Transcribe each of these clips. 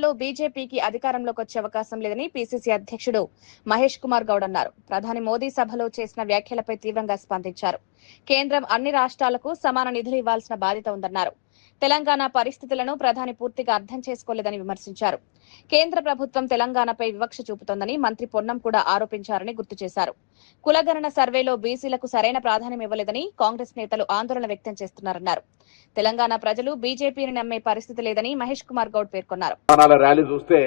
తెలంగాణలో బీజేపీకి అధికారంలోకి వచ్చే అవకాశం లేదని పీసీసీ అధ్యక్షుడు మహేష్ కుమార్ గౌడ్ అన్నారు. ప్రధాని మోదీ సభలో చేసిన వ్యాఖ్యలపై తీవ్రంగా స్పందించారు. కేంద్రం అన్ని రాష్ట్రాలకు సమాన నిధులు ఇవ్వాల్సిన బాధ్యత ఉందన్నారు. తెలంగాణ పరిస్థితులను ప్రధాని పూర్తిగా అర్థం చేసుకోలేదని విమర్శించారు. కేంద్ర ప్రభుత్వం తెలంగాణపై వివక్ష చూపుతోందని మంత్రి పొన్నం కూడా ఆరోపించారని గుర్తు చేశారు. కులగణన సర్వేలో బీసీలకు సరైన ప్రాధాన్యం ఇవ్వలేదని కాంగ్రెస్ నేతలు ఆందోళన వ్యక్తం చేస్తున్నారన్నారు. తెలంగాణ ప్రజలు బీజేపీని నమ్మే పరిస్థితి లేదని మహేష్ కుమార్ గౌడ్ పేర్కొన్నారు. ర్యాలీ చూస్తే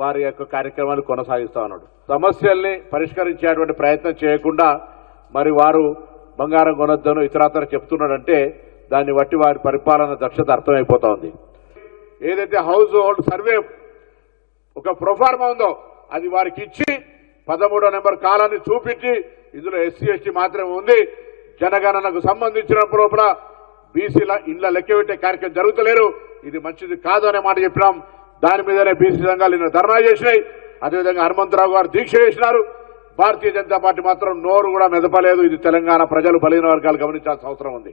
వారి యొక్క కార్యక్రమాన్ని కొనసాగిస్తా ఉన్నాడు. సమస్యల్ని పరిష్కరించేటువంటి ప్రయత్నం చేయకుండా మరి వారు బంగారం కొనొద్దను ఇతరత్ర చెప్తున్నాడంటే దాన్ని బట్టి వారి పరిపాలన దక్షత అర్థమైపోతా ఉంది. ఏదైతే హౌస్ హోల్డ్ సర్వే ఒక ప్రొఫార్మా ఉందో అది వారికి ఇచ్చి 13వ నెంబర్ కాలాన్ని చూపించి ఇందులో ఎస్సీ ఎస్టీ మాత్రమే ఉంది, జనగణనకు సంబంధించినప్పుడు కూడా బీసీల ఇండ్ల లెక్క పెట్టే కార్యక్రమం జరుగుతలేరు, ఇది మంచిది కాదు అనే మాట చెప్పినాం. దాని మీదనే బీసీ సంఘాలు నిన్న ధర్నా చేసినాయి. అదేవిధంగా హనుమంతరావు గారు దీక్ష చేసినారు. భారతీయ జనతా పార్టీ మాత్రం నోరు కూడా మెదపలేదు. ఇది తెలంగాణ ప్రజలు బలహీన వర్గాలు గమనించాల్సిన అవసరం ఉంది.